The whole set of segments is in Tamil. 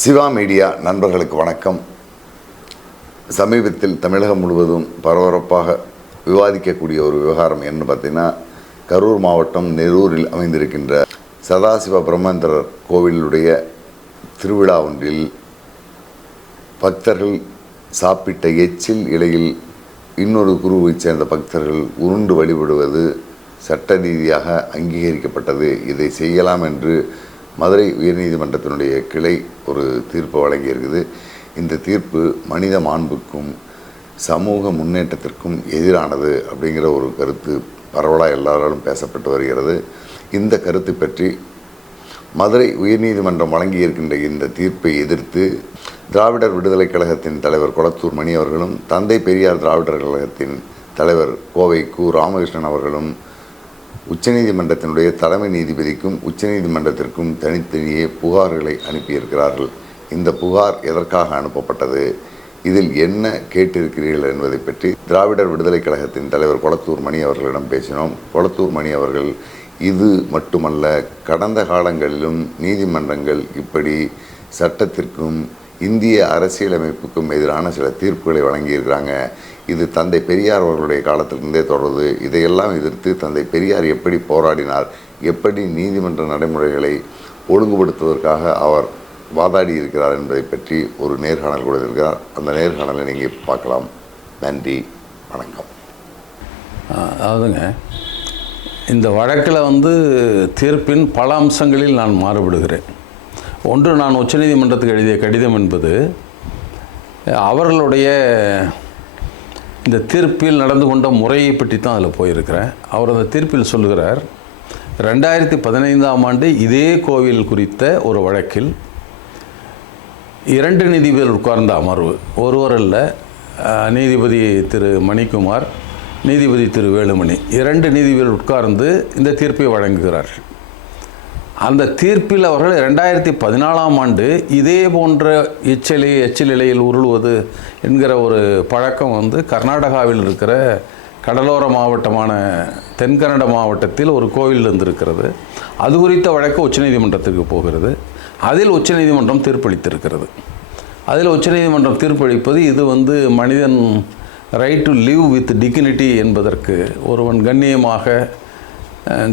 சிவா மீடியா நண்பர்களுக்கு வணக்கம். சமீபத்தில் தமிழகம் முழுவதும் பரபரப்பாக விவாதிக்கக்கூடிய ஒரு விவகாரம் என்ன பார்த்தீங்கன்னா கரூர் மாவட்டம் நெரூரில் அமைந்திருக்கின்ற சதாசிவ பிரம்மேந்திரர் கோவிலுடைய திருவிழா ஒன்றில் பக்தர்கள் சாப்பிட்ட எச்சில் இலையில் இன்னொரு குருவைச் சேர்ந்த பக்தர்கள் உருண்டு வழிபடுவது சட்ட ரீதியாக அங்கீகரிக்கப்பட்டது. இதை செய்யலாம் என்று மதுரை உயர்நீதிமன்றத்தினுடைய கிளை ஒரு தீர்ப்பு வழங்கியிருக்குது. இந்த தீர்ப்பு மனித மாண்புக்கும் சமூக முன்னேற்றத்திற்கும் எதிரானது அப்படிங்கிற ஒரு கருத்து பரவலாக எல்லாராலும் பேசப்பட்டு வருகிறது. இந்த கருத்து பற்றி மதுரை உயர்நீதிமன்றம் வழங்கியிருக்கின்ற இந்த தீர்ப்பை எதிர்த்து திராவிடர் விடுதலைக் கழகத்தின் தலைவர் கொளத்தூர் மணி அவர்களும் தந்தை பெரியார் திராவிடர் கழகத்தின் தலைவர் கோவை கு. ராமகிருஷ்ணன் அவர்களும் உச்சநீதிமன்றத்தினுடைய தலைமை நீதிபதிக்கும் உச்சநீதிமன்றத்திற்கும் தனித்தனியே புகார்களை அனுப்பியிருக்கிறார்கள். இந்த புகார் எதற்காக அனுப்பப்பட்டது? இதில் என்ன கேட்டிருக்கிறீர்கள் என்பதை பற்றி திராவிடர் விடுதலைக் கழகத்தின் தலைவர் கொளத்தூர் மணி அவர்களிடம் பேசினோம். கொளத்தூர் மணி அவர்கள் இது மட்டுமல்ல கடந்த காலங்களிலும் நீதிமன்றங்கள் இப்படி சட்டத்திற்கும் இந்திய அரசியலமைப்புக்கும் எதிரான சில தீர்ப்புகளை வழங்கியிருக்கிறாங்க. இது தந்தை பெரியார் அவர்களுடைய காலத்திலிருந்தே தொடருது இதையெல்லாம் எதிர்த்து தந்தை பெரியார் எப்படி போராடினார் எப்படி நீதிமன்ற நடைமுறைகளை ஒழுங்குபடுத்துவதற்காக அவர் வாதாடி இருக்கிறார் என்பதை பற்றி ஒரு நேர்காணல் கொடுத்திருக்கிறார் அந்த நேர்காணலை நீங்கள் பார்க்கலாம். நன்றி வணக்கம். அதாவதுங்க இந்த வழக்கில் வந்து தீர்ப்பின் பல அம்சங்களில் நான் மாறுபடுகிறேன். ஒன்று நான் உச்சநீதிமன்றத்துக்கு எழுதிய கடிதம் என்பது அவர்களுடைய இந்த தீர்ப்பில் நடந்து கொண்ட முறையை பற்றி தான் அதில் போயிருக்கிறேன். அவர் அந்த தீர்ப்பில் சொல்லுகிறார் ரெண்டாயிரத்தி பதினைந்தாம் ஆண்டு இதே கோவில் குறித்த ஒரு வழக்கில் இரண்டு நீதிபதிகள் உட்கார்ந்த அமர்வு. ஒருவர் அல்ல நீதிபதி திரு மணிக்குமார் நீதிபதி திரு வேலுமணி. இரண்டு நீதிபதிகள் உட்கார்ந்து இந்த தீர்ப்பை வழங்குகிறார்கள். அந்த தீர்ப்பில் அவர்கள் ரெண்டாயிரத்தி பதினாலாம் ஆண்டு இதே போன்ற எச்சலி எச்சில் இலையில் உருளுவது என்கிற ஒரு பழக்கம் வந்து கர்நாடகாவில் இருக்கிற கடலோர மாவட்டமான தென்கன்னட மாவட்டத்தில் ஒரு கோவில் இருந்திருக்கிறது. அது குறித்த வழக்கு உச்சநீதிமன்றத்திற்கு போகிறது. அதில் உச்சநீதிமன்றம் தீர்ப்பளித்திருக்கிறது. அதில் உச்சநீதிமன்றம் தீர்ப்பளிப்பது இது வந்து மனிதன் right to live with dignity என்பதற்கு ஒருவன் கண்ணியமாக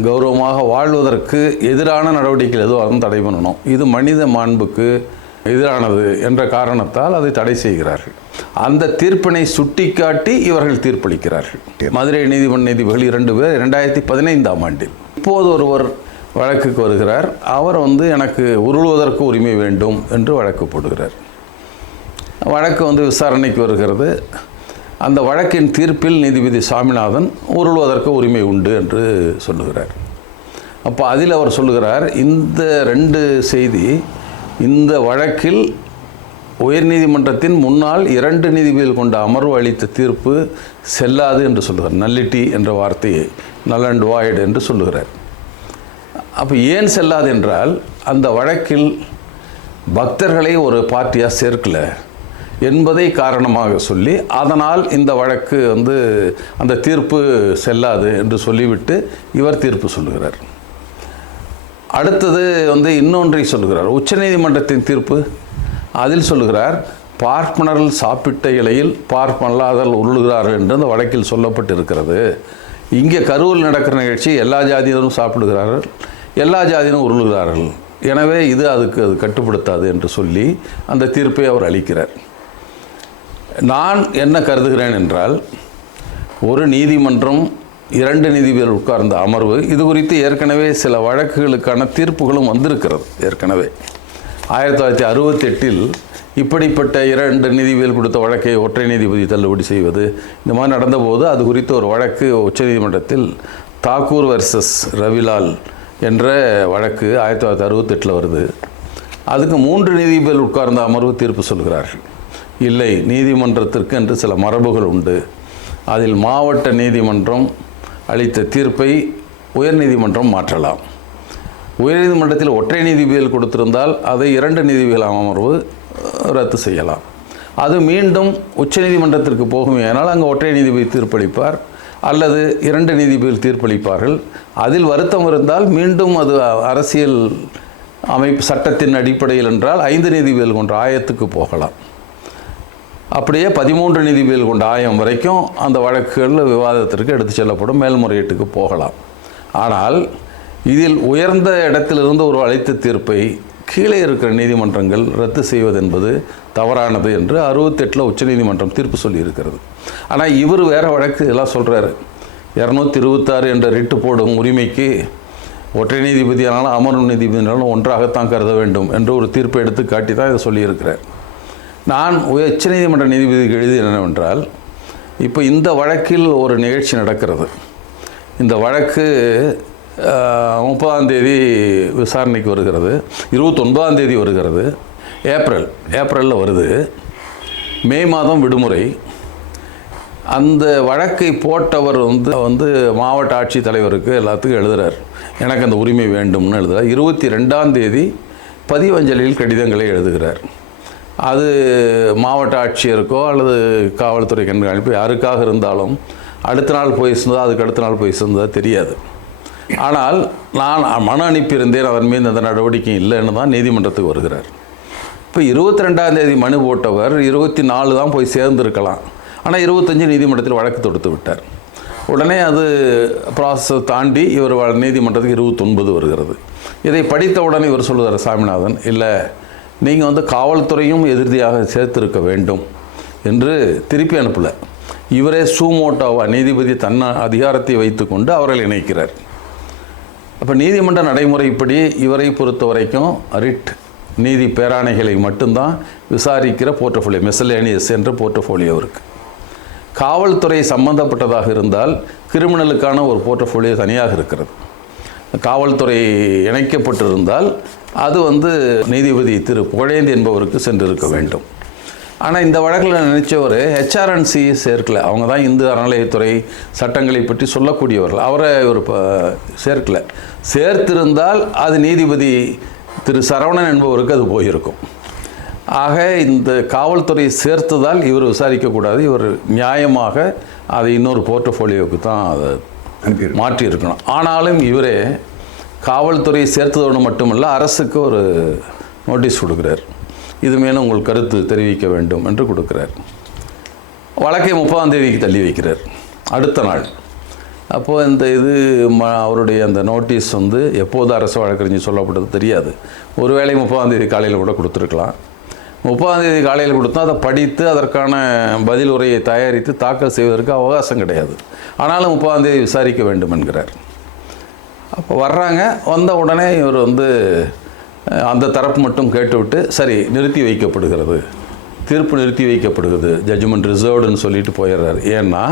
கௌரவமாக வாழ்வதற்கு எதிரான நடவடிக்கைகள் எதுவாக தடை பண்ணணும். இது மனித மாண்புக்கு எதிரானது என்ற காரணத்தால் அதை தடை செய்கிறார்கள். அந்த தீர்ப்பினை சுட்டிக்காட்டி இவர்கள் தீர்ப்பளிக்கிறார்கள். மதுரை நீதிமன்ற நீதிபதிகள் இரண்டு பேர் ரெண்டாயிரத்தி பதினைந்தாம் ஆண்டில். இப்போது ஒருவர் வழக்குக்கு வருகிறார். அவர் வந்து எனக்கு உருள்வதற்கு உரிமை வேண்டும் என்று வழக்கு போடுகிறார். வழக்கு வந்து விசாரணைக்கு வருகிறது. அந்த வழக்கின் தீர்ப்பில் நீதிபதி சாமிநாதன் உருள்வதற்கு உரிமை உண்டு என்று சொல்லுகிறார். அப்போ அதில் அவர் சொல்லுகிறார் இந்த ரெண்டு செய்தி இந்த வழக்கில் உயர்நீதிமன்றத்தின் முன்னால் இரண்டு நீதிபதிகள் கொண்ட அமர்வு அளித்த தீர்ப்பு செல்லாது என்று சொல்லுகிறார். நல்லிட்டி என்ற வார்த்தையை நல் அண்ட் வாய்டு என்று சொல்லுகிறார். அப்போ ஏன் செல்லாது என்றால் அந்த வழக்கில் பக்தர்களை ஒரு பார்ட்டியாக சேர்க்கலை. என்பதை காரணமாக சொல்லி அதனால் இந்த வழக்கு வந்து அந்த தீர்ப்பு செல்லாது என்று சொல்லிவிட்டு இவர் தீர்ப்பு சொல்லுகிறார். அடுத்தது வந்து இன்னொன்றை சொல்லுகிறார். உச்சநீதிமன்றத்தின் தீர்ப்பு. அதில் சொல்லுகிறார் பார்ப்பனர்கள் சாப்பிட்ட இலையில் பார்ப்பனல்லாதல் உருளுகிறார்கள் என்று அந்த வழக்கில் சொல்லப்பட்டிருக்கிறது. இங்கே கருவில் நடக்கிற நிகழ்ச்சி எல்லா ஜாதியினரும் சாப்பிடுகிறார்கள் எல்லா ஜாதியினரும் உருளுகிறார்கள். எனவே இது அதுக்கு அது கட்டுப்படுத்தாது என்று சொல்லி அந்த தீர்ப்பை அவர் அளிக்கிறார். நான் என்ன கருதுகிறேன் என்றால் ஒரு நீதிமன்றம் இரண்டு நீதிபதிகள் உட்கார்ந்த அமர்வு இது குறித்து ஏற்கனவே சில வழக்குகளுக்கான தீர்ப்புகளும் வந்திருக்கிறது ஏற்கனவே. ஆயிரத்தி தொள்ளாயிரத்தி அறுபத்தெட்டில் இப்படிப்பட்ட இரண்டு நீதிபதிகள் கொடுத்த வழக்கை ஒற்றை நீதிபதி தள்ளுபடி செய்வது இந்த மாதிரி நடந்தபோது அது குறித்த ஒரு வழக்கு உச்சநீதிமன்றத்தில் தாக்கூர் வர்சஸ் ரவிலால் என்ற வழக்கு ஆயிரத்தி தொள்ளாயிரத்தி அறுபத்தெட்டில் வருது. அதுக்கு மூன்று நீதிபதிகள் உட்கார்ந்த அமர்வு தீர்ப்பு சொல்கிறார்கள். இல்லை நீதிமன்றத்திற்கு என்று சில மரபுகள் உண்டு. அதில் மாவட்ட நீதிமன்றம் அளித்த தீர்ப்பை உயர்நீதிமன்றம் மாற்றலாம். உயர்நீதிமன்றத்தில் ஒற்றை நீதிபதிகள் கொடுத்திருந்தால் அதை இரண்டு நீதிபதிகள் அமர்வு ரத்து செய்யலாம். அது மீண்டும் உச்சநீதிமன்றத்திற்கு ஏனால் அங்கே ஒற்றை நீதிபதி தீர்ப்பளிப்பார் அல்லது இரண்டு நீதிபதிகள் தீர்ப்பளிப்பார்கள். அதில் வருத்தம் இருந்தால் மீண்டும் அது அரசியல் அமைப்பு சட்டத்தின் அடிப்படையில் என்றால் ஐந்து நீதிபதிகள் கொண்ட ஆயத்துக்கு போகலாம். அப்படியே பதிமூன்று நீதிபதிகள் கொண்ட ஆயம் வரைக்கும் அந்த வழக்குகள் விவாதத்திற்கு எடுத்து செல்லப்படும் மேல்முறையீட்டுக்கு போகலாம். ஆனால் இதில் உயர்ந்த இடத்திலிருந்து ஒரு அழைத்த தீர்ப்பை கீழே இருக்கிற நீதிமன்றங்கள் ரத்து செய்வது என்பது தவறானது என்று அறுபத்தெட்டில் உச்சநீதிமன்றம் தீர்ப்பு சொல்லியிருக்கிறது. ஆனால் இவர் வேறு வழக்கு இதெல்லாம் சொல்கிறாரு இரநூத்தி இருபத்தாறு என்ற ரிட்டு போடும் உரிமைக்கு ஒற்றை நீதிபதியானாலும் அமரும் நீதிபதினாலும் ஒன்றாகத்தான் கருத வேண்டும் என்று ஒரு தீர்ப்பை எடுத்து காட்டி தான் இதை சொல்லியிருக்கிறார். நான் உய- உச்சநீதிமன்ற நீதிபதிக்கு எழுதி என்னவென்றால் இப்போ இந்த வழக்கில் ஒரு நிகழ்ச்சி நடக்கிறது. இந்த வழக்கு முப்பதாம் தேதி விசாரணைக்கு வருகிறது. இருபத்தொன்பதாம் தேதி வருகிறது. ஏப்ரல் ஏப்ரலில் வருது. மே மாதம் விடுமுறை. அந்த வழக்கை போட்டவர் வந்து வந்து மாவட்ட ஆட்சித்தலைவருக்கு எல்லாத்துக்கும் எழுதுகிறார் எனக்கு அந்த உரிமை வேண்டும்னு எழுதுகிறார் இருபத்தி ரெண்டாம் தேதி பதிவஞ்சலில் கடிதங்களை எழுதுகிறார். அது மாவட்ட ஆட்சியருக்கோ அல்லது காவல்துறை கண்காணிப்பு யாருக்காக இருந்தாலும் அடுத்த நாள் போய் சேர்ந்ததா அதுக்கு அடுத்த நாள் போய் சேர்ந்ததா தெரியாது. ஆனால் நான் மன அனுப்பியிருந்தேன் அதன் மீது அந்த நடவடிக்கை இல்லைன்னு தான் நீதிமன்றத்துக்கு வருகிறார். இப்போ இருபத்தி ரெண்டாம் தேதி மனு போட்டவர் இருபத்தி நாலு தான் போய் சேர்ந்துருக்கலாம். ஆனால் இருபத்தஞ்சு நீதிமன்றத்தில் வழக்கு தொடுத்து விட்டார். உடனே அது ப்ராசஸை தாண்டி இவர் நீதிமன்றத்துக்கு இருபத்தொன்பது வருகிறது. இதை படித்த உடனே இவர் சொல்லுவார் சாமிநாதன் இல்லை நீங்கள் வந்து காவல்துறையும் எதிர்தியாக சேர்த்திருக்க வேண்டும் என்று திருப்பி அனுப்பலை. இவரே சூமோட்டோவா நீதிபதி தன்ன அதிகாரத்தை வைத்துக்கொண்டு அவர்கள் இணைக்கிறார். அப்போ நீதிமன்ற நடைமுறைப்படி இவரை பொறுத்த வரைக்கும் ரிட் நீதி பேராணைகளை மட்டும்தான் விசாரிக்கிற போர்ட்டஃபோலியோ மெசலேனியஸ் என்ற போர்ட்டஃபோலியோ இருக்குது காவல்துறை சம்பந்தப்பட்டதாக இருந்தால் கிரிமினலுக்கான ஒரு போர்ட்டஃபோலியோ தனியாக இருக்கிறது. காவல்துறை இணைக்கப்பட்டிருந்தால் அது வந்து நீதிபதி திரு புகழேந்தி என்பவருக்கு சென்றிருக்க வேண்டும். ஆனால் இந்த வழக்கில் நினைச்சவர் ஹெச்ஆர்என்சி சேர்க்கல. அவங்க தான் இந்து அறநிலையத்துறை சட்டங்களை பற்றி சொல்லக்கூடியவர்கள். அவரை ஒரு சேர்க்கல. சேர்த்திருந்தால் அது நீதிபதி திரு சரவணன் என்பவருக்கு அது போயிருக்கும். ஆக இந்த காவல்துறை சேர்த்ததால் இவர் விசாரிக்கக்கூடாது. இவர் நியாயமாக அதை இன்னொரு போர்ட்டஃபோலியோவுக்கு தான் அதை மாற்றி இருக்கணும் ஆனாலும் இவரே காவல்துறையை சேர்த்ததோடு மட்டுமல்ல அரசுக்கு ஒரு நோட்டீஸ் கொடுக்குறார். இது மேலும் உங்கள் கருத்து தெரிவிக்க வேண்டும் என்று கொடுக்குறார். வழக்கை முப்பதாம் தேதிக்கு தள்ளி வைக்கிறார். அடுத்த நாள். அப்போது இந்த இது ம அவருடைய அந்த நோட்டீஸ் வந்து எப்போது அரசு வழக்கறிஞர் சொல்லப்பட்டது தெரியாது. ஒருவேளை முப்பதாம் தேதி காலையில் கூட கொடுத்துருக்கலாம். முப்பதாம் தேதி காலையில் கொடுத்தா அதை படித்து அதற்கான பதில் உரையை தயாரித்து தாக்கல் செய்வதற்கு அவகாசம் கிடையாது. ஆனாலும் முப்பதாம் தேதி விசாரிக்க வேண்டும் என்கிறார். அப்போ வர்றாங்க. வந்த உடனே இவர் வந்து அந்த தரப்பு மட்டும் கேட்டுவிட்டு சரி நிறுத்தி வைக்கப்படுகிறது. தீர்ப்பு நிறுத்தி வைக்கப்படுகிறது. ஜட்ஜ்மெண்ட் ரிசர்வ்டுன்னு சொல்லிட்டு போயிடுறாரு. ஏன்னா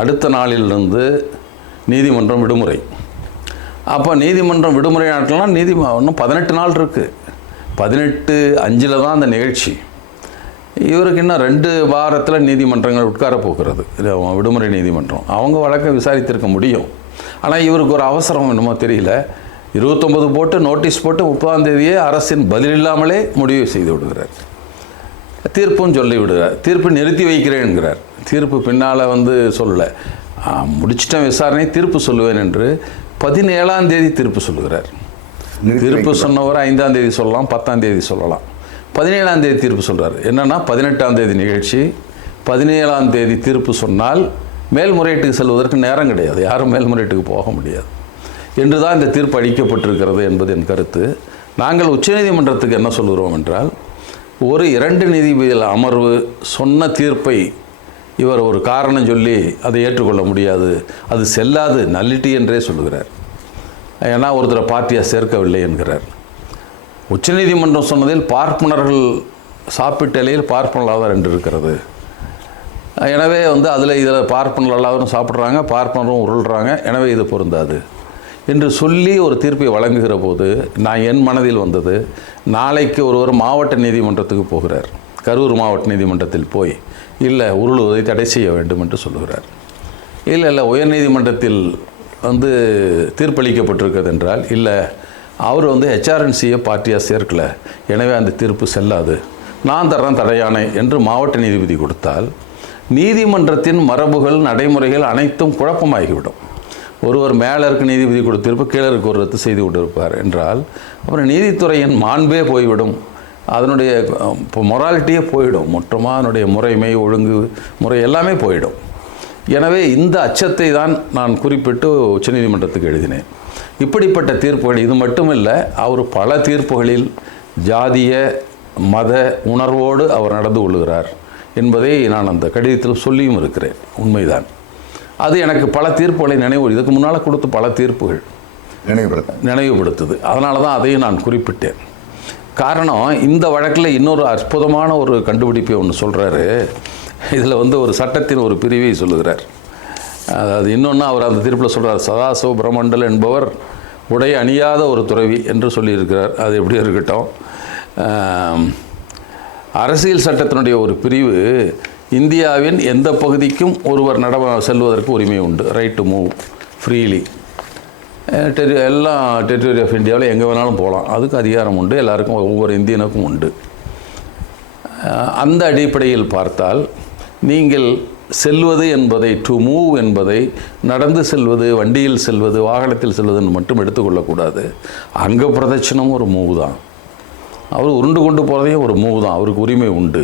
அடுத்த நாளிலிருந்து நீதிமன்றம் விடுமுறை. அப்போ நீதிமன்றம் விடுமுறை நாட்கள்லாம் நீதி இன்னும் பதினெட்டு நாள் இருக்குது பதினெட்டு அஞ்சில் தான் அந்த நிகழ்ச்சி. இவருக்கு இன்னும் ரெண்டு வாரத்தில் நீதிமன்றங்கள் உட்கார போகிறது. விடுமுறை நீதிமன்றம். அவங்க வழக்கை விசாரித்திருக்க முடியும். ஆனால் இவருக்கு ஒரு அவசரம் என்னமோ தெரியல. இருபத்தொம்பது போட்டு நோட்டீஸ் போட்டு முப்பதாம் தேதியே அரசின் பதில் இல்லாமலே முடிவு செய்து விடுகிறார். தீர்ப்பும் சொல்லி விடுகிறார். தீர்ப்பு நிறுத்தி வைக்கிறேன்கிறார். தீர்ப்பு பின்னால் வந்து சொல்லலை. முடிச்சிட்டேன் விசாரணை தீர்ப்பு சொல்லுவேன் என்று பதினேழாம் தேதி தீர்ப்பு சொல்லுகிறார். தீர்ப்பு சொன்னவர் ஐந்தாம் தேதி சொல்லலாம் பத்தாம் தேதி சொல்லலாம். பதினேழாம் தேதி தீர்ப்பு சொல்றாரு. என்னன்னா பதினெட்டாம் தேதி நிகழ்ச்சி பதினேழாம் தேதி தீர்ப்பு சொன்னால் மேல்முறையீட்டுக்கு செல்வதற்கு நேரம் கிடையாது. யாரும் மேல்முறையீட்டுக்கு போக முடியாது. என்று தான் இந்த தீர்ப்பு அளிக்கப்பட்டிருக்கிறது என்பது என் கருத்து. நாங்கள் உச்சநீதிமன்றத்துக்கு என்ன சொல்கிறோம் என்றால் ஒரு இரண்டு நீதிபதிகள் அமர்வு சொன்ன தீர்ப்பை இவர் ஒரு காரணம் சொல்லி அதை ஏற்றுக்கொள்ள முடியாது. அது செல்லாது நல்லிட்டி என்றே சொல்லுகிறார். ஏன்னா ஒருத்தரை பார்ட்டியாக சேர்க்கவில்லை என்கிறார். உச்சநீதிமன்றம் சொன்னதில் பார்ப்பனர்கள் சாப்பிட்ட இலையில் பார்ப்பனர் என்று இருக்கிறது எனவே வந்து அதில் இதில் பார்ப்பனர் எல்லாரும் சாப்பிட்றாங்க பார்ப்பனரும் உருள்றாங்க. எனவே இது பொருந்தாது. என்று சொல்லி ஒரு தீர்ப்பை வழங்குகிற போது நான் என் மனதில் வந்தது நாளைக்கு ஒருவர் மாவட்ட நீதிமன்றத்துக்கு போகிறார். கரூர் மாவட்ட நீதிமன்றத்தில் போய் இல்லை உருளுவதை தடை செய்ய வேண்டும் என்று சொல்லுகிறார். இல்லை இல்லை உயர்நீதிமன்றத்தில் வந்து தீர்ப்பளிக்கப்பட்டிருக்கிறது என்றால் இல்லை அவர் வந்து ஹெச்ஆர்என்சியை பார்ட்டியாக சேர்க்கலை. எனவே அந்த தீர்ப்பு செல்லாது. நான் தர்றேன் தடையானை என்று மாவட்ட நீதிபதி கொடுத்தால் நீதிமன்றத்தின் மரபுகள் நடைமுறைகள் அனைத்தும் குழப்பமாகிவிடும். ஒருவர் மேலே இருக்க நீதிபதி கொடுத்திருப்பு கீழே இருக்க ஒரு ரத்து செய்து கொண்டிருப்பார் என்றால் அப்புறம் நீதித்துறையின் மாண்பே போய்விடும். அதனுடைய இப்போ மொராலிட்டியே போயிடும் மொத்தமாக அதனுடைய முறைமை ஒழுங்கு முறை எல்லாமே போயிடும் எனவே இந்த அச்சத்தை தான் நான் குறிப்பிட்டு உச்சநீதிமன்றத்துக்கு எழுதினேன். இப்படிப்பட்ட தீர்ப்புகள் இது மட்டுமில்லை அவர் பல தீர்ப்புகளில் ஜாதிய மத உணர்வோடு அவர் நடந்து கொள்கிறார். என்பதை நான் அந்த கடிதத்தில் சொல்லியும் இருக்கிறேன். உண்மைதான். அது எனக்கு பல தீர்ப்புகளை நினைவு இதுக்கு முன்னால் கொடுத்த பல தீர்ப்புகள். நினைவுபடுத்த நினைவுபடுத்துது. அதனால தான் அதையும் நான் குறிப்பிட்டேன். காரணம் இந்த வழக்கில் இன்னொரு அற்புதமான ஒரு கண்டுபிடிப்பை ஒன்று சொல்கிறாரு இதில் வந்து ஒரு சட்டத்தின் ஒரு பிரிவை சொல்லுகிறார். அதாவது இன்னொன்று அவர் அந்த தீர்ப்பில் சொல்கிறார் சதாசிவ பிரமண்டல் என்பவர் உடை அணியாத ஒரு துறவி என்று சொல்லியிருக்கிறார். அது எப்படி இருக்கட்டும்? அரசியல் சட்டத்தினுடைய ஒரு பிரிவு இந்தியாவின் எந்த பகுதிக்கும் ஒருவர் நட செல்வதற்கு உரிமை உண்டு. ரைட் டு மூவ் ஃப்ரீலி டெரி எல்லாம் டெரிட்டரி ஆஃப் இந்தியாவில் எங்கே வேணாலும் போகலாம். அதுக்கு அதிகாரம் உண்டு. எல்லாருக்கும் ஒவ்வொரு இந்தியனுக்கும் உண்டு. அந்த அடிப்படையில் பார்த்தால் நீங்கள் செல்வது என்பதை டு மூவ் என்பதை நடந்து செல்வது வண்டியில் செல்வது வாகனத்தில் செல்வதுன்னு மட்டும் எடுத்துக்கொள்ளக்கூடாது. அங்க பிரதட்சணம் ஒரு மூவ் தான். அவர் உருண்டு கொண்டு போகிறதே ஒரு மூவ் தான். அவருக்கு உரிமை உண்டு.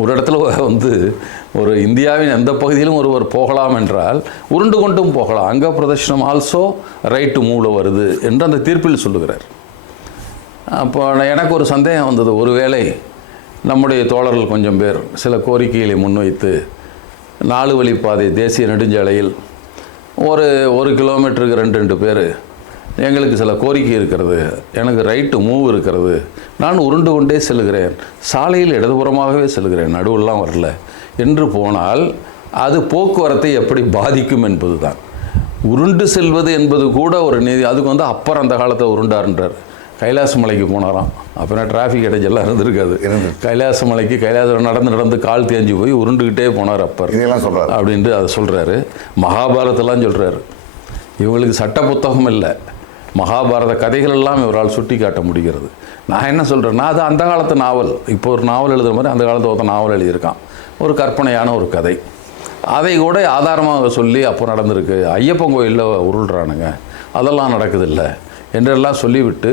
ஒரு இடத்துல வந்து ஒரு இந்தியாவின் எந்த பகுதியிலும் ஒருவர் போகலாம் என்றால் உருண்டு கொண்டும் போகலாம். அங்க பிரதர்ஷனம் ஆல்சோ ரைட் டு மூவில் வருது என்று அந்த தீர்ப்பில் சொல்லுகிறார். அப்போ நான் எனக்கு ஒரு சந்தேகம் வந்தது. ஒருவேளை நம்முடைய தோழர்கள் கொஞ்சம் பேர் சில கோரிக்கைகளை முன்வைத்து நாலு வழிப்பாதை தேசிய நெடுஞ்சாலையில் ஒரு ஒரு கிலோமீட்டருக்கு ரெண்டு ரெண்டு பேர் எங்களுக்கு சில கோரிக்கை இருக்கிறது எனக்கு ரைட்டு மூவ் இருக்கிறது. நான் உருண்டு கொண்டே செல்கிறேன் சாலையில் இடதுபுறமாகவே செல்கிறேன் நடுவெல்லாம் வரல. என்று போனால் அது போக்குவரத்தை எப்படி பாதிக்கும் என்பது தான் உருண்டு செல்வது என்பது கூட ஒரு நீதி. அதுக்கு வந்து அப்பர் அந்த காலத்தில் உருண்டாருன்றார். கைலாச மலைக்கு போனாராம். அப்புறம் டிராஃபிக் இடைஞ்செல்லாம் இருந்திருக்காது. கைலாச மலைக்கு கைலாசம் நடந்து நடந்து கால் தேஞ்சு போய் உருண்டுக்கிட்டே போனார் அப்பர். இதையெல்லாம் சொல்றாரு. அப்படின்ட்டு அதை சொல்கிறாரு மகாபாரதெல்லாம் சொல்கிறாரு இவங்களுக்கு சட்ட புத்தகம் இல்லை. மகாபாரத கதைகள் எல்லாம் இவரால் சுட்டி காட்ட முடிகிறது. நான் என்ன சொல்கிறேன்னா அது அந்த காலத்து நாவல். இப்போ ஒரு நாவல் எழுதுகிற மாதிரி அந்த காலத்து ஒருத்தன் நாவல் எழுதியிருக்கான். ஒரு கற்பனையான ஒரு கதை. அதை கூட ஆதாரமாக சொல்லி அப்போ நடந்திருக்கு. ஐயப்பன் கோயிலில் உருள்றானுங்க. அதெல்லாம் நடக்குதில்லை என்றெல்லாம் சொல்லிவிட்டு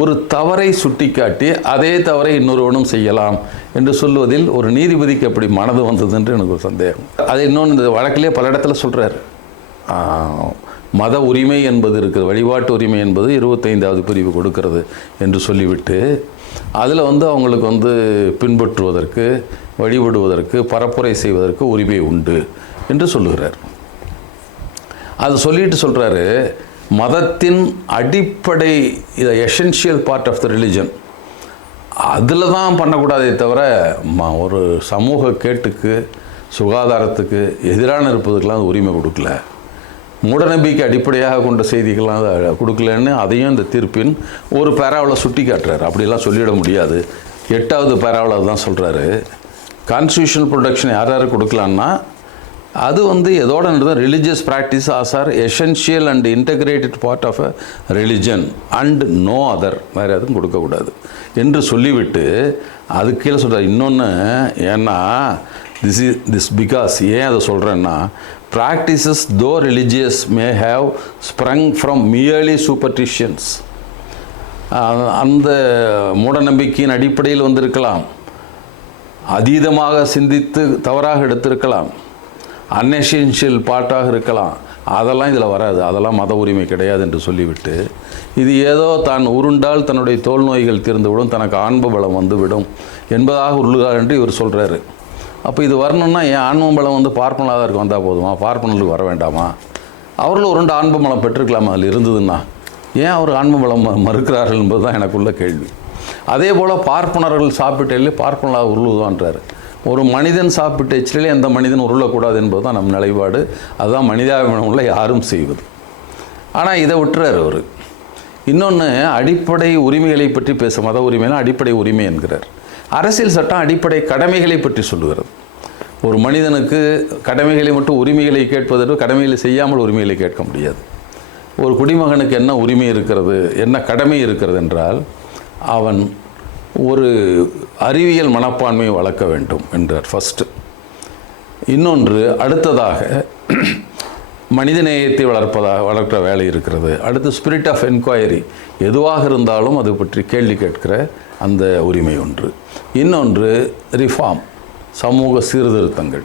ஒரு தவறை சுட்டிக்காட்டி அதே தவறை இன்னொருவனும் செய்யலாம் என்று சொல்வதில் ஒரு நீதிபதிக்கு எப்படி மனது வந்தது என்று எனக்கு ஒரு சந்தேகம். அது இன்னொன்று இந்த வழக்கிலே பல இடத்துல சொல்கிறார் மத உரிமை என்பது இருக்குது வழிபாட்டு உரிமை என்பது இருபத்தைந்தாவது பிரிவு கொடுக்கிறது என்று சொல்லிவிட்டு அதில் வந்து அவங்களுக்கு வந்து பின்பற்றுவதற்கு வழிபடுவதற்கு பரப்புரை செய்வதற்கு உரிமை உண்டு என்று சொல்லுகிறார். அது சொல்லிட்டு சொல்கிறாரு மதத்தின் அடிப்படை இதை essential part of the religion அதில் தான் பண்ணக்கூடாதே தவிர ஒரு சமூக கேட்டுக்கு சுகாதாரத்துக்கு எதிரான இருப்பதுக்கெலாம் அது உரிமை கொடுக்கல. மூடநம்பிக்கை அடிப்படையாக கொண்ட செய்திகள்லாம் அதை கொடுக்கலன்னு அதையும் இந்த தீர்ப்பின் ஒரு பேராவில் சுட்டி காட்டுறாரு. அப்படிலாம் சொல்லிட முடியாது. எட்டாவது பேராவில் தான் சொல்கிறாரு கான்ஸ்டியூஷனல் ப்ரொடெக்ஷன் யார் யார் கொடுக்கலான்னா அது வந்து எதோட நடந்தது religious practice as are essential and integrated part of a religion and no other வேறு எதுவும் கொடுக்கக்கூடாது. என்று சொல்லிவிட்டு அது கீழே சொல்கிறார் இன்னொன்று ஏன்னா திஸ் இஸ் திஸ் பிகாஸ் ஏன் அதை சொல்கிறேன்னா practices though religious may have sprung from merely superstitions அந்த மூடநம்பிக்கையின் அடிப்படையில் வந்திருக்கலாம். அதீதமாக சிந்தித்து தவறாக எடுத்திருக்கலாம். அன்எசென்ஷியல் பாட்டாக இருக்கலாம். அதெல்லாம் இதில் வராது. அதெல்லாம் மத உரிமை கிடையாது என்று சொல்லிவிட்டு இது ஏதோ தான் உருண்டால் தன்னுடைய தோல் நோய்கள் தீர்ந்துவிடும் தனக்கு ஆண்ப பலம் வந்துவிடும் என்பதாக உள்ளுகார் என்று இவர் சொல்கிறாரு அப்போ இது வரணும்னா என் ஆன்மம் பலம் வந்து பார்ப்பனலாதருக்கு வந்தால் போதுமா? பார்ப்பனலுக்கு வர வேண்டாமா? அவர்களும் உருண்டு ஆன்ம பலம் பெற்றுக்கலாமா அதில் இருந்ததுன்னா ஏன் அவர் ஆன்ம பலம் ம- மறுக்கிறார்கள் என்பது தான் எனக்குள்ள கேள்வி. அதே போல் பார்ப்பனர்கள் சாப்பிட்டே பார்ப்பனலாக உருளுதான்றார் ஒரு மனிதன் சாப்பிட்ட எச்சிலே எந்த மனிதன் உருளக்கூடாது என்பது தான் நம் நிலைப்பாடு. அதுதான் மனிதாபிமானம் உள்ள யாரும் செய்வது. ஆனால் இதை விட்டுறார் அவர். இன்னொன்று அடிப்படை உரிமைகளை பற்றி பேச மத உரிமைனா அடிப்படை உரிமை என்கிறார். அரசியல் சட்டம் அடிப்படை கடமைகளை பற்றி சொல்லுகிறது. ஒரு மனிதனுக்கு கடமைகளை மட்டும் உரிமைகளை கேட்பதற்கு கடமைகளை செய்யாமல் உரிமைகளை கேட்க முடியாது. ஒரு குடிமகனுக்கு என்ன உரிமை இருக்கிறது என்ன கடமை இருக்கிறது என்றால் அவன் ஒரு அறிவியல் மனப்பான்மையை வளர்க்க வேண்டும் என்றார் ஃபஸ்ட்டு இன்னொன்று அடுத்ததாக மனித நேயத்தை வளர்ப்பதாக வளர்க்கிற வேலை இருக்கிறது. அடுத்து ஸ்பிரிட் ஆஃப் என்கொயரி எதுவாக இருந்தாலும் அது பற்றி கேள்வி கேட்கிற அந்த உரிமை ஒன்று. இன்னொன்று ரிஃபார்ம் சமூக சீர்திருத்தங்கள்.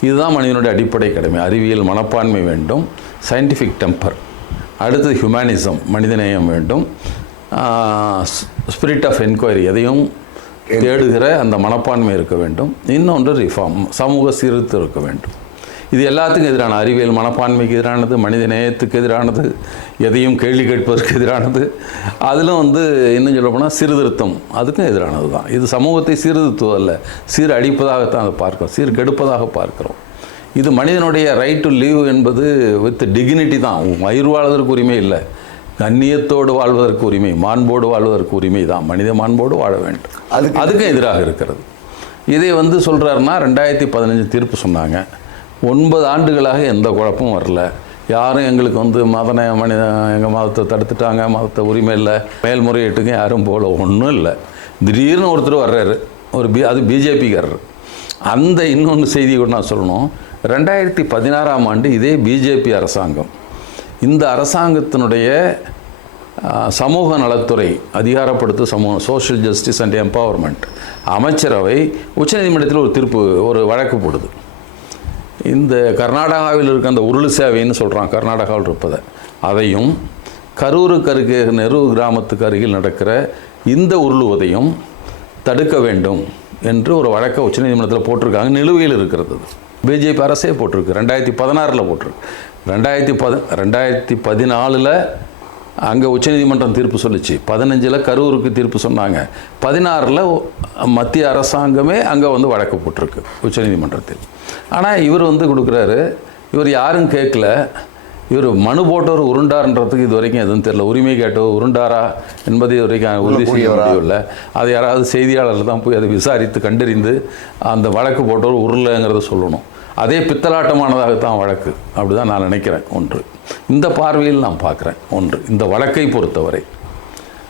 இதுதான் மனிதனுடைய அடிப்படை கடமை. அறிவியல் மனப்பான்மை வேண்டும் சயின்டிஃபிக் டெம்பர் அடுத்து ஹியூமனிசம் மனிதநேயம் வேண்டும். ஸ்பிரிட் ஆஃப் என்கொயரி எதையும் தேடுகிற அந்த மனப்பான்மை இருக்க வேண்டும். இன்னொன்று ரிஃபார்ம் சமூக சீர்திருத்தம் இருக்க வேண்டும். இது எல்லாத்துக்கும் எதிரான அறிவியல் மனப்பான்மைக்கு எதிரானது மனித நேயத்துக்கு எதிரானது எதையும் கேள்வி கேட்பதற்கு எதிரானது. அதிலும் வந்து இன்னும் சொல்ல போனால் சீர்திருத்தம் அதுக்கும் எதிரானது தான். இது சமூகத்தை சீர்திருத்துவம் அல்ல சீர் அடிப்பதாகத்தான் அதை பார்க்கிறோம். சீர் கெடுப்பதாக பார்க்கிறோம். இது மனிதனுடைய ரைட் டு லீவ் என்பது வித் டிக்னிட்டி தான். உயிர் வாழ்வதற்கு உரிமை இல்லை. கண்ணியத்தோடு வாழ்வதற்கு உரிமை மாண்போடு வாழ்வதற்கு உரிமை தான். மனித மாண்போடு வாழ வேண்டும். அதுக்கு- அதுக்கும் எதிராக இருக்கிறது. இதை வந்து சொல்கிறாருன்னா ரெண்டாயிரத்தி பதினஞ்சு தீர்ப்பு சொன்னாங்க. ஒன்பது ஆண்டுகளாக எந்த குழப்பமும் வரல. யாரும் எங்களுக்கு வந்து மதனை மனித எங்கள் மதத்தை தடுத்துட்டாங்க மதத்தை உரிமை இல்லை மேல்முறையீட்டுக்கும் யாரும் போகல ஒன்றும் இல்லை. திடீர்னு ஒருத்தர் வர்றாரு ஒரு பி அது பிஜேபிக்காரர். அந்த இன்னொன்று செய்தி கூட நான் சொல்லணும். ரெண்டாயிரத்தி பதினாறாம் ஆண்டு இதே பிஜேபி அரசாங்கம். இந்த அரசாங்கத்தினுடைய சமூக நலத்துறை அதிகாரப்படுத்த சமூக சோஷியல் ஜஸ்டிஸ் அண்ட் எம்பவர்மெண்ட் அமைச்சரவை உச்சநீதிமன்றத்தில் ஒரு தீர்ப்பு ஒரு வழக்கு போடுது. இந்த கர்நாடகாவில் இருக்க அந்த உருளு சேவைன்னு சொல்கிறான் கர்நாடகாவில் இருப்பதை. அதையும் கரூருக்கு அருகே நெரூர் கிராமத்துக்கு அருகில் நடக்கிற இந்த உருளுவதையும் தடுக்க வேண்டும் என்று ஒரு வழக்கை உச்சநீதிமன்றத்தில் போட்டிருக்காங்க. நிலுவையில் இருக்கிறது பிஜேபி அரசே போட்டிருக்கு. ரெண்டாயிரத்தி பதினாறில் போட்டிருக்கு. ரெண்டாயிரத்தி பத ரெண்டாயிரத்தி பதினாலில் அங்கே உச்சநீதிமன்றம் தீர்ப்பு சொல்லுச்சு. பதினஞ்சில் கரூருக்கு தீர்ப்பு சொன்னாங்க. பதினாறில் மத்திய அரசாங்கமே அங்கே வந்து வழக்கு போட்டிருக்கு உச்சநீதிமன்றத்தில் ஆனால் இவர் வந்து கொடுக்குறாரு இவர் யாரும் கேட்கல. இவர் மனு போட்டவர் உருண்டார்ன்றதுக்கு இது வரைக்கும் எதுவும் தெரியல. உரிமை கேட்டவர் உருண்டாரா என்பதை இது வரைக்கும் உறுதி செய்ய? முடியவில்லை. அது யாராவது செய்தியாளர் தான் போய் அதை விசாரித்து கண்டறிந்து அந்த வழக்கு போட்டவர் உருளைங்கிறத சொல்லணும். அதே பித்தலாட்டமானதாகத்தான் வழக்கு. அப்படி தான் நான் நினைக்கிறேன். ஒன்று. இந்த பார்வையில் நான் பார்க்குறேன். ஒன்று. இந்த வழக்கை பொறுத்தவரை.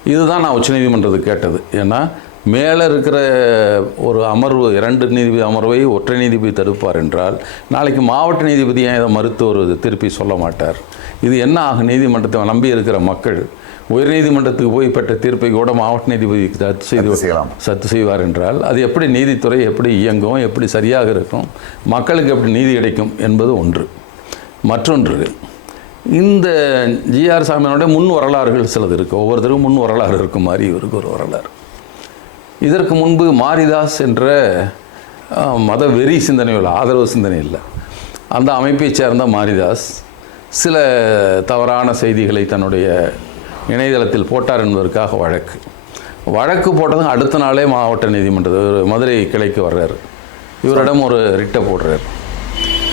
இதுதான் நான் உச்சநீதிமன்றத்துக்கு கேட்டது. ஏன்னா மேலே இருக்கிற ஒரு அமர்வு இரண்டு நீதிபதி அமர்வை ஒற்றை நீதிபதி தடுப்பார் என்றால் நாளைக்கு மாவட்ட நீதிபதி ஏன் இதை மறுத்து ஒரு திருப்பி சொல்ல மாட்டார். இது என்ன ஆகும் நீதிமன்றத்தை நம்பி இருக்கிற மக்கள் உயர்நீதிமன்றத்துக்கு போய் பெற்ற தீர்ப்பை கூட மாவட்ட நீதிபதி ரத்து செய்து செய்யலாம். சத்து செய்வார் என்றால் அது எப்படி நீதித்துறை எப்படி இயங்கும் எப்படி சரியாக இருக்கும் மக்களுக்கு எப்படி நீதி கிடைக்கும் என்பது ஒன்று. மற்றொன்று இந்த ஜிஆர் சாமியோட முன் வரலாறுகள் சிலது இருக்குது ஒவ்வொருத்தருக்கும் முன் வரலாறு இருக்கும் மாதிரி இவருக்கு ஒரு வரலாறு. இதற்கு முன்பு மாரிதாஸ் என்ற மத வெறி சிந்தனை இல்லை ஆதரவு சிந்தனை இல்லை. அந்த அமைப்பைச் சேர்ந்த மாரிதாஸ் சில தவறான செய்திகளை தன்னுடைய இணையதளத்தில் போட்டார் என்பதற்காக வழக்கு. வழக்கு போட்டதும் அடுத்த நாளே மாவட்ட நீதிமன்ற மதுரை கிளைக்கு வர்றார். இவரிடம் ஒரு ரிட்டை போடுறார்.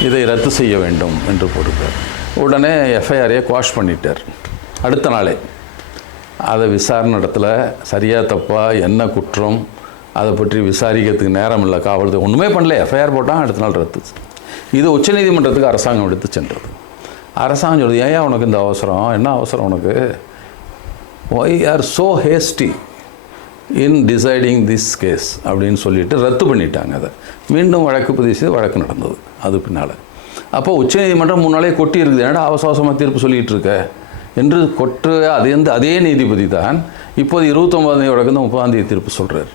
இதை ரத்து செய்ய வேண்டும் என்று போட்டுட்டார் உடனே எஃப்ஐஆரையை குவாஷ் பண்ணிட்டார். அடுத்த நாளே. அதை விசாரணை இடத்துல சரியாக தப்பா என்ன குற்றம் அதை பற்றி விசாரிக்கிறதுக்கு நேரம் இல்லை காவல்துறை. ஒன்றுமே பண்ணல எஃப்ஐஆர் போட்டால் அடுத்த நாள் ரத்து. இது உச்சநீதிமன்றத்துக்கு அரசாங்கம் எடுத்து சென்றது. அரசாங்கம் சொல்லுது ஏன் உனக்கு இந்த அவசரம்? என்ன அவசரம் உனக்கு? Why are so hasty in deciding this case அப்படின்னு சொல்லிட்டு ரத்து பண்ணிட்டாங்க அதை. மீண்டும் வழக்கு பதிவு செய்து வழக்கு நடந்தது அது பின்னால். அப்போ உச்சநீதிமன்றம் முன்னாலே கொட்டி இருக்குது ஏன்னா அவசர அவசரமாக தீர்ப்பு சொல்லிகிட்டு இருக்க? என்று கொட்டு அதே அதே நீதிபதி தான். இப்போது இருபத்தொம்பதாம் தேதி வழக்கு முப்பதாம் தேதி தீர்ப்பு சொல்கிறார்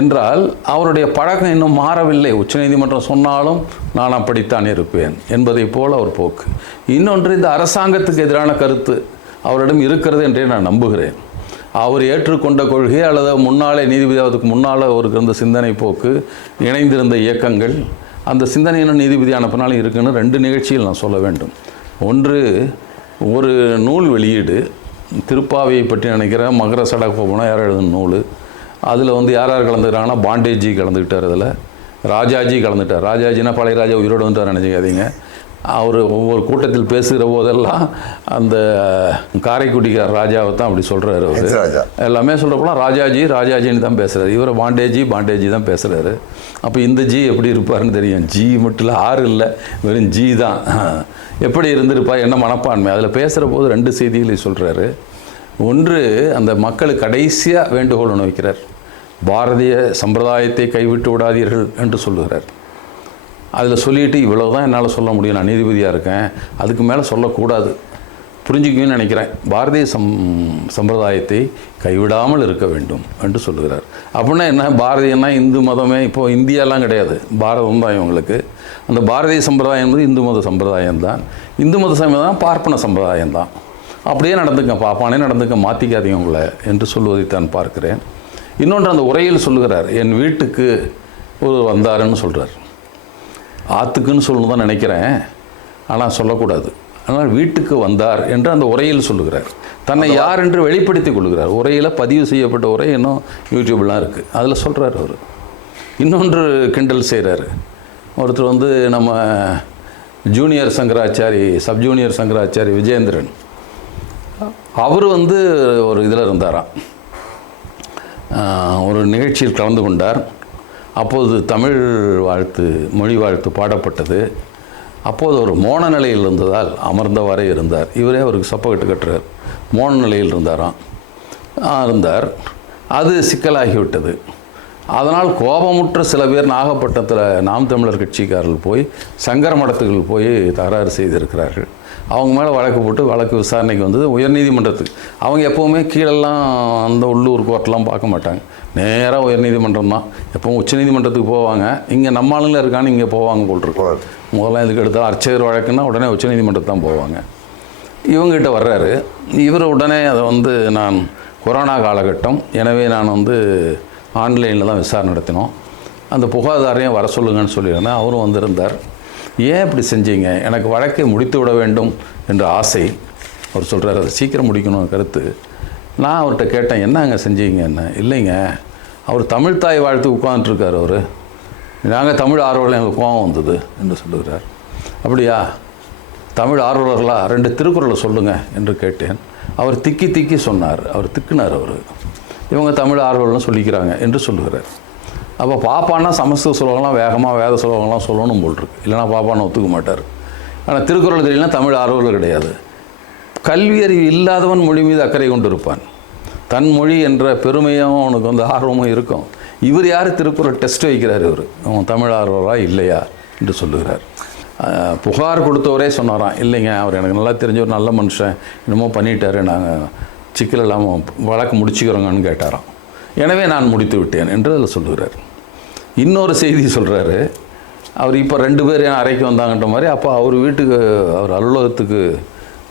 என்றால் அவருடைய பழக்கம் இன்னும் மாறவில்லை. உச்சநீதிமன்றம் சொன்னாலும் நான் அப்படித்தான் இருப்பேன் என்பதை போல் அவர் போக்கு. இன்னொன்று இந்த அரசாங்கத்துக்கு எதிரான கருத்து அவரிடம் இருக்கிறது என்றே நான் நம்புகிறேன். அவர் ஏற்றுக்கொண்ட கொள்கை அல்லது முன்னாலே நீதிபதி அவருக்கு முன்னால் அவருக்கு இருந்த சிந்தனை போக்கு இணைந்திருந்த இயக்கங்கள் அந்த சிந்தனை நீதிபதி அனுப்பினாலும் இருக்குன்னு ரெண்டு நிகழ்ச்சியில் நான் சொல்ல வேண்டும். ஒன்று ஒரு நூல் வெளியீடு திருப்பாவையை பற்றி நினைக்கிறேன் மகர சடகோபனம் யார் எழுதும் நூல்? அதில் வந்து யார் யார் கலந்துக்கிறாங்கன்னா பாண்டேஜி கலந்துக்கிட்டார் அதில். ராஜாஜி கலந்துட்டார். ராஜாஜினா பழைய ராஜா உயிரோடு வந்துட்டார் நினச்சிக்காதீங்க. அவர் ஒவ்வொரு கூட்டத்தில் பேசுகிற போதெல்லாம் அந்த காரைக்குடிக்கார ராஜாவை தான் அப்படி சொல்கிறாரு அவர். எல்லாமே சொல்கிறப்பலாம் ராஜாஜி ராஜாஜின்னு தான் பேசுகிறாரு இவர் பாண்டேஜி பாண்டேஜி தான் பேசுகிறாரு அப்போ இந்த ஜி எப்படி இருப்பாருன்னு தெரியும். ஜி மட்டும் இல்லை ஆறு இல்லை. வெறும் ஜி தான். எப்படி இருந்திருப்பா என்ன மனப்பான்மை? அதில் பேசுகிற போது ரெண்டு செய்திகளை சொல்கிறாரு ஒன்று அந்த மக்களுக்கு கடைசியாக வேண்டுகோள் வைக்கிறார். பாரதிய சம்பிரதாயத்தை கைவிட்டு விடாதீர்கள் என்று சொல்லுகிறார். அதில் சொல்லிட்டு இவ்வளோ தான் என்னால் சொல்ல முடியும். நான் நீதிபதியாக இருக்கேன். அதுக்கு மேலே சொல்லக்கூடாது. புரிஞ்சுக்குவேன்னு நினைக்கிறேன். பாரதிய சம் சம்பிரதாயத்தை கைவிடாமல் இருக்க வேண்டும் என்று சொல்லுகிறார். அப்படின்னா என்ன? பாரதியன்னா இந்து மதமே இப்போது இந்தியாலாம் கிடையாது. பாரதம் தான் இவங்களுக்கு. அந்த பாரதிய சம்பிரதாயம் என்பது இந்து மத சம்பிரதாயம் தான். இந்து மத சம்பிரதாயம் பார்ப்பன சம்பிரதாயம் தான். அப்படியே நடந்துக்க பாப்பானே நடந்துக்க மாற்றிக்காதீங்க உங்களை என்று சொல்வதைத்தான் பார்க்கிறேன். இன்னொன்று அந்த உரையில் சொல்லுகிறார் என் வீட்டுக்கு ஒரு வந்தாருன்னு சொல்கிறார் ஆத்துக்குன்னு சொல்லணும் தான் நினைக்கிறேன். ஆனால் சொல்லக்கூடாது. ஆனால் வீட்டுக்கு வந்தார் என்று அந்த உரையில் சொல்லுகிறார். தன்னை யார் என்று வெளிப்படுத்திக் கொள்கிறார். உரையில் பதிவு செய்யப்பட்ட உரை இன்னும் யூடியூப்லாம் இருக்குது அதில் சொல்கிறார் அவர். இன்னொன்று கிண்டல் செய்கிறாரு ஒருத்தர் வந்து நம்ம junior Shankaracharya sub junior Shankaracharya Vijendran அவர் வந்து ஒரு இதில் இருந்தாராம். ஒரு நிகழ்ச்சியில் கலந்து கொண்டார். அப்போது தமிழ் வாழ்த்து மொழி வாழ்த்து பாடப்பட்டது. அப்போது ஒரு மோன நிலையில் இருந்ததால் அமர்ந்தவாறே இருந்தார். இவரே அவருக்கு சப்பகட்டு கட்டுறார். மோன நிலையில் இருந்தாராம். இருந்தார். அது சிக்கலாகிவிட்டது. அதனால் கோபமுற்ற சில பேர் நாகப்பட்டினத்தில் நாம் தமிழர் கட்சிக்காரர்கள் போய் சங்கர மடத்துகள் போய் தகராறு செய்திருக்கிறார்கள். அவங்க மேலே வழக்கு போட்டு வழக்கு விசாரணைக்கு வந்தது உயர்நீதிமன்றத்துக்கு. அவங்க எப்போவுமே கீழெல்லாம் அந்த உள்ளூர் கோர்ட்லாம் பார்க்க மாட்டாங்க. நேராக உயர்நீதிமன்றம் தான். எப்பவும் உச்சநீதிமன்றத்துக்கு போவாங்க. இங்கே நம்ம ஆளுங்கள இருக்கான்னு இங்கே போவாங்க போல் இருக்கு முதல்ல இதுக்கு எடுத்தால் அர்ச்சகர் வழக்குன்னா உடனே உச்சநீதிமன்றத்துக்கு தான் போவாங்க. இவங்ககிட்ட வர்றாரு. இவர் உடனே அதை வந்து நான் கொரோனா காலகட்டம். எனவே நான் வந்து ஆன்லைனில் தான் விசாரணை நடத்தினோம். அந்த புகாதாரையும் வர சொல்லுங்கன்னு சொல்லியிருந்தேன். அவரும் வந்திருந்தார். ஏன் இப்படி செஞ்சீங்க? எனக்கு வழக்கை முடித்து விட வேண்டும் என்ற ஆசை. அவர் சொல்கிறார் அதை சீக்கிரம் முடிக்கணும் கருத்து. நான் அவர்கிட்ட கேட்டேன் என்னங்க செஞ்சீங்க என்ன? இல்லைங்க அவர் தமிழ் தாய் வாழ்த்து உட்காந்துருக்கார் அவர். நாங்கள் தமிழ் ஆர்வலர் எங்களுக்கு கோவம் வந்தது என்று சொல்லுகிறார். அப்படியா? தமிழ் ஆர்வலர்களா? ரெண்டு திருக்குறளை சொல்லுங்கள் என்று கேட்டேன். அவர் திக்கி திக்கி சொன்னார். அவர் திக்குனார் அவர். இவங்க தமிழ் ஆர்வலர்னு சொல்லிக்கிறாங்க என்று சொல்லுகிறார். அப்போ பாப்பான்னா சமஸ்கிருத சொல்லுவாங்களாம் வேகமாக வேத சொல்லுவாங்களாம் சொல்லணும் போல் இருக்கு. இல்லைனா பாப்பான்னு ஒத்துக்க மாட்டார். ஆனால் திருக்குறள் தெரியலனா தமிழ் ஆர்வலர் கிடையாது. கல்வி அறிவு இல்லாதவன் மொழி மீது அக்கறை கொண்டு இருப்பான் தன் மொழி என்ற பெருமையும் அவனுக்கு வந்து ஆர்வமும் இருக்கும். இவர் யார்? திருக்குறள் டெஸ்ட் வைக்கிறார் இவர். அவன் தமிழ் ஆர்வராக இல்லையா என்று சொல்லுகிறார். புகார் கொடுத்தவரே சொன்னாராம். இல்லைங்க அவர் எனக்கு நல்லா தெரிஞ்ச ஒரு நல்ல மனுஷன். என்னமோ பண்ணிட்டாரு. நாங்கள் சிக்கல் இல்லாமல் வழக்கு முடிச்சுக்கிறோங்கன்னு கேட்டாராம். எனவே நான் முடித்து விட்டேன் என்று அதில் சொல்லுகிறார். இன்னொரு செய்தி சொல்கிறாரு அவர் இப்போ ரெண்டு பேர் என் அறைக்கு வந்தாங்கன்ற மாதிரி அப்போ அவர் வீட்டுக்கு அவர் அலுவலகத்துக்கு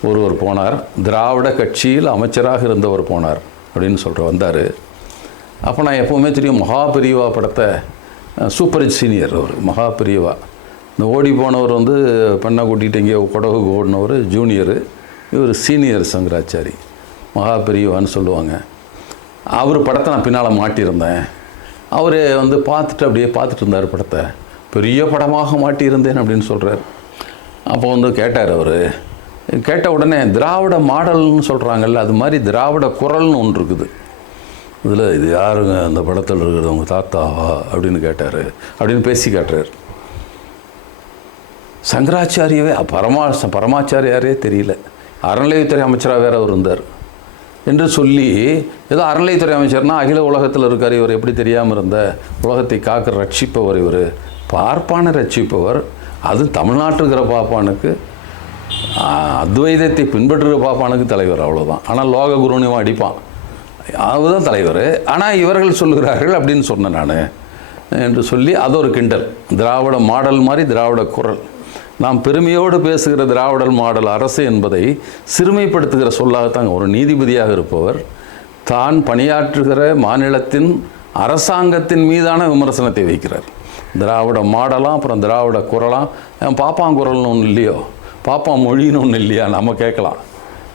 ஒருவர் போனார். திராவிட கட்சியில் அமைச்சராக இருந்தவர் போனார் அப்படின்னு சொல்கிற வந்தார். அப்போ நான் எப்போவுமே தெரியும் மகாபிரிவா படத்தை அஹ், சூப்பர் சீனியர் அவர் மகாபிரிவா. இந்த ஓடி போனவர் வந்து பெண்ணை கூட்டிகிட்டு எங்கேயோ குடகுக்கு ஓடினவர் ஜூனியரு. இவர் சீனியர் சங்கராச்சாரி மகாபிரிவான்னு சொல்லுவாங்க. அவர் படத்தை நான் பின்னால் மாட்டியிருந்தேன். அவர் வந்து பார்த்துட்டு அப்படியே பார்த்துட்டு இருந்தார் படத்தை. பெரிய படமாக மாட்டியிருந்தேன் அப்படின்னு சொல்கிறார் அப்போ வந்து கேட்டார் அவர் கேட்ட உடனே திராவிட மாடல்னு சொல்கிறாங்கல்ல அது மாதிரி திராவிட குரல்னு ஒன்று இருக்குது. இதில் இது யாருங்க அந்த படத்தில் இருக்கிறது? உங்கள் தாத்தாவா அப்படின்னு கேட்டார். அப்படின்னு பேசி காட்டுறார். சங்கராச்சாரியவே பரமா பரமாச்சாரியாரே தெரியல. அறநிலையத்துறை அமைச்சராக வேற அவர் இருந்தார். என்று சொல்லி ஏதோ அறநிலையத்துறை அமைச்சர்னா அகில உலகத்தில் இருக்கார் இவர் எப்படி தெரியாமல் இருந்த? உலகத்தை காக்க ரட்சிப்பவர் இவர். பார்ப்பான ரட்சிப்பவர். அது தமிழ்நாட்டுங்கிற பாப்பானுக்கு. அத்வைதத்தை பின்பற்றுகிற பாப்பானுக்கு தலைவர் அவ்வளோதான் ஆனால் லோக குருனிவன் அடிப்பான். அவர்தான் தலைவர். ஆனால் இவர்கள் சொல்லுகிறார்கள் அப்படின்னு சொன்னேன் நான். என்று சொல்லி அது ஒரு கிண்டல். திராவிட மாடல் மாதிரி திராவிட குரல். நாம் பெருமையோடு பேசுகிற திராவிடல் மாடல் அரசு என்பதை சிறுமைப்படுத்துகிற சொல்லாகத்தாங்க ஒரு நீதிபதியாக இருப்பவர். தான் பணியாற்றுகிற மாநிலத்தின் அரசாங்கத்தின் மீதான விமர்சனத்தை வைக்கிறார். திராவிட மாடலாம் அப்புறம் திராவிட குரலாம் என் பாப்பாங்குரல்னு ஒன்று இல்லையோ? பாப்பா மொழின்னு ஒன்று இல்லையா? நம்ம கேட்கலாம்.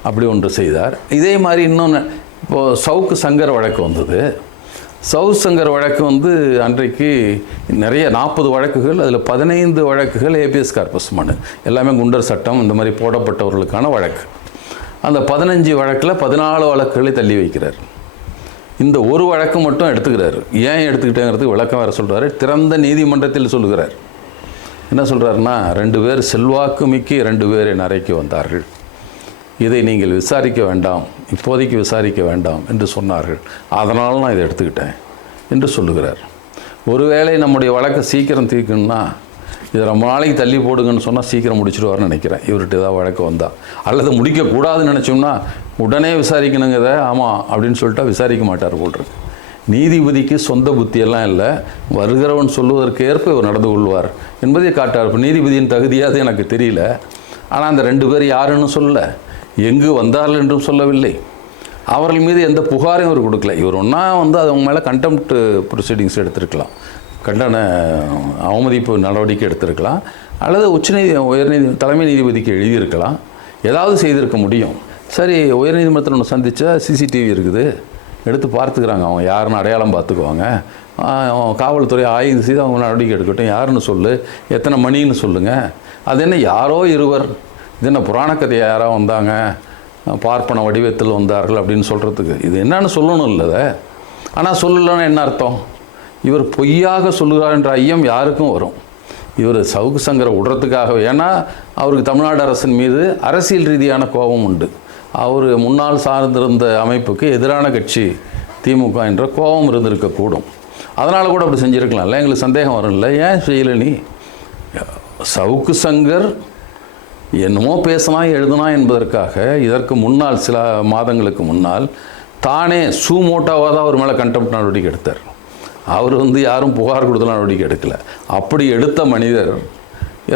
அப்படி ஒன்று செய்தார். இதே மாதிரி இன்னொன்று இப்போது சவுக்கு சங்கர் வழக்கு வந்தது. சவுக்கு சங்கர் வழக்கு வந்து அன்றைக்கு நிறைய நாற்பது வழக்குகள் அதில் பதினைந்து வழக்குகள் ஏபிஎஸ் கார்பஸ் மனு. எல்லாமே குண்டர் சட்டம் இந்த மாதிரி போடப்பட்டவர்களுக்கான வழக்கு. அந்த பதினஞ்சு வழக்கில் பதினாலு வழக்குகளை தள்ளி வைக்கிறார். இந்த ஒரு வழக்கு மட்டும் எடுத்துக்கிறார். ஏன் எடுத்துக்கிட்டேங்கிறதுக்கு விளக்கம் வேறு சொல்கிறாரு திறந்த நீதிமன்றத்தில் சொல்லுகிறார். என்ன சொல்கிறாருன்னா ரெண்டு பேர் செல்வாக்கு மிக்க ரெண்டு பேர் என் அறைக்கு வந்தார்கள். இதை நீங்கள் விசாரிக்க வேண்டாம் இப்போதைக்கு விசாரிக்க வேண்டாம் என்று சொன்னார்கள். அதனால் நான் இதை எடுத்துக்கிட்டேன் என்று சொல்லுகிறார். ஒருவேளை நம்முடைய வழக்கை சீக்கிரம் தீர்க்கணும்னா இதை ரொம்ப நாளைக்கு தள்ளி போடுங்கன்னு சொன்னால் சீக்கிரம் முடிச்சிடுவார்னு நினைக்கிறேன். இவர்கிட்ட ஏதாவது வழக்கு வந்தால் அல்லது முடிக்கக்கூடாதுன்னு நினச்சோம்னா உடனே விசாரிக்கணுங்கிறத ஆமாம் அப்படின்னு சொல்லிட்டா விசாரிக்க மாட்டார் போட்டிருக்கு நீதிபதிக்கு சொந்த புத்தியெல்லாம் இல்லை. வருகிறவன் சொல்லுவதற்கு ஏற்ப இவர் நடந்து கொள்வார் என்பதை காட்டார் இப்போ நீதிபதியின் தகுதியாது எனக்கு தெரியல. ஆனால் அந்த ரெண்டு பேர் யாருன்னு சொல்லலை. எங்கு வந்தார்கள் என்றும் சொல்லவில்லை. அவர்கள் மீது எந்த புகாரையும் அவர் கொடுக்கல. இவர் ஒன்றா வந்து அது அவங்க மேலே கண்டெம்ட் ப்ரொசீடிங்ஸ் எடுத்திருக்கலாம். கண்டன அவமதிப்பு நடவடிக்கை எடுத்திருக்கலாம். அல்லது உச்சநீதி உயர்நீதி தலைமை நீதிபதிக்கு எழுதியிருக்கலாம். ஏதாவது செய்திருக்க முடியும். சரி உயர்நீதிமன்றத்தில் ஒன்று சந்தித்தா சிசிடிவி இருக்குது. எடுத்து பார்த்துக்கிறாங்க. அவங்க யாருன்னு அடையாளம் பார்த்துக்குவாங்க. காவல்துறை ஆய்வு செய்து அவங்க நடவடிக்கை எடுக்கட்டும். யாருன்னு சொல்லு. எத்தனை மணின்னு சொல்லுங்கள் அது என்ன யாரோ இருவர். இது என்ன புராண கதையை யாரோ வந்தாங்க. பார்ப்பன வடிவத்தில் வந்தார்கள் அப்படின்னு சொல்கிறதுக்கு இது என்னன்னு சொல்லணும் இல்லை ஆனால் சொல்லலைன்னா என்ன அர்த்தம்? இவர் பொய்யாக சொல்லுகிறார் என்ற ஐயம் யாருக்கும் வரும். இவர் சவுக்கு சங்கரை விடுறதுக்காக ஏன்னா அவருக்கு தமிழ்நாடு அரசின் மீது அரசியல் ரீதியான கோபம் உண்டு. அவர் முன்னால் சார்ந்திருந்த அமைப்புக்கு எதிரான கட்சி திமுக என்ற கோபம் இருந்திருக்கக்கூடும். அதனால் கூட அப்படி செஞ்சுருக்கலாம்ல எங்களுக்கு சந்தேகம் வரும்ல. ஏன் செய்யலை நீ சவுக்கு சங்கர் என்னமோ பேசினா எழுதுனா என்பதற்காக இதற்கு முன்னால் சில மாதங்களுக்கு முன்னால் தானே சூமோட்டாவாக தான் அவர் மேலே கண்டெம்ட் நடவடிக்கை எடுத்தார். அவர் வந்து யாரும் புகார் கொடுத்த நடவடிக்கை எடுக்கல. அப்படி எடுத்த மனிதர்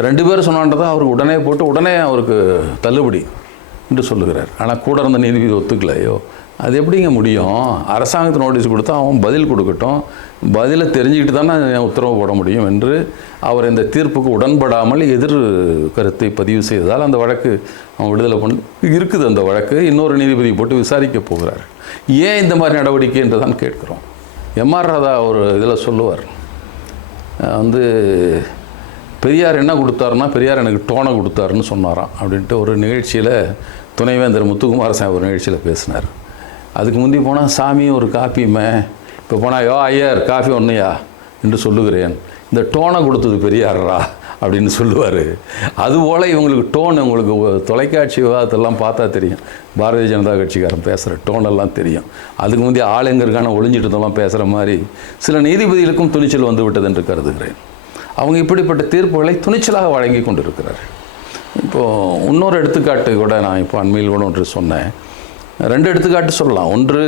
ரெண்டு பேரும் சொன்னான்றதை அவருக்கு உடனே போட்டு உடனே அவருக்கு தள்ளுபடி. என்று சொல்லுகிறார். ஆனால் கூட இருந்த நீதிபதி ஒத்துக்கலையோ? அது எப்படிங்க முடியும்? அரசாங்கத்து நோட்டீஸ் கொடுத்தா அவன் பதில் கொடுக்கட்டும். பதிலை தெரிஞ்சுக்கிட்டு தானே உத்தரவு போட முடியும் என்று அவர் இந்த தீர்ப்புக்கு உடன்படாமல் எதிர் கருத்தை பதிவு செய்ததால் அந்த வழக்கு அவன் விடுதலை பண்ணு இருக்குது அந்த வழக்கு. இன்னொரு நீதிபதி போட்டு விசாரிக்க போகிறார். ஏன் இந்த மாதிரி நடவடிக்கை என்று தான் கேட்குறோம். எம்ஆர் ராதா ஒரு இதில் சொல்லுவார். வந்து பெரியார் என்ன கொடுத்தாருன்னா பெரியார் எனக்கு டோனை கொடுத்தாருன்னு சொன்னாராம் அப்படின்ட்டு ஒரு நிகழ்ச்சியில் துணைவேந்தர் முத்துக்குமாரசாமி ஒரு நிகழ்ச்சியில் பேசினார். அதுக்கு முந்தி போனால் சாமி ஒரு காப்பியுமே இப்போ போனால் யோ ஐயர் காஃபி ஒன்றையா என்று சொல்லுகிறேன். இந்த டோனை கொடுத்தது பெரியாரா அப்படின்னு சொல்லுவார். அதுபோல் இவங்களுக்கு டோன் உங்களுக்கு தொலைக்காட்சி விவாதத்தெல்லாம் பார்த்தா தெரியும். பாரதிய ஜனதா கட்சிக்காரன் பேசுகிற டோனெல்லாம் தெரியும். அதுக்கு முந்தைய ஆள் எங்கே ஒளிஞ்சிட்டு இருந்தெல்லாம் பேசுகிற மாதிரி சில நீதிபதிகளுக்கும் துணிச்சல் வந்து விட்டது என்று கருதுகிறேன். அவங்க இப்படிப்பட்ட தீர்ப்புகளை துணிச்சலாக வழங்கி கொண்டிருக்கிறார்கள். இப்போது இன்னொரு எடுத்துக்காட்டு கூட நான் இப்போ அண்மையில் கூட ஒன்று சொன்னேன். ரெண்டு எடுத்துக்காட்டு சொல்லலாம். ஒன்று